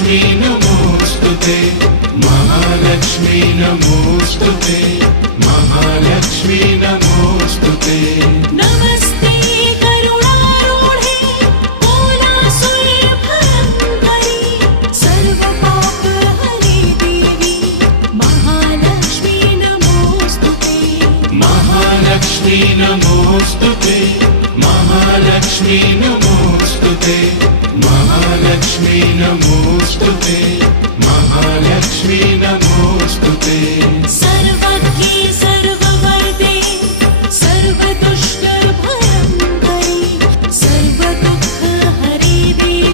महालक्ष्मी नमोस्तुते, महालक्ष्मी नमोस्तुते, महालक्ष्मी नमोस्तुते। नमस्ते करुणारूढे कोलासुरभयङ्करी, सर्वपापहरे देवी महालक्ष्मी नमोस्तुते। महालक्ष्मी नमोस्तुते, महालक्ष्मी नमोस्तुते, महालक्ष्मी नमोस्तुते, महालक्ष्मी नमोस्तुते। सर्वज्ञे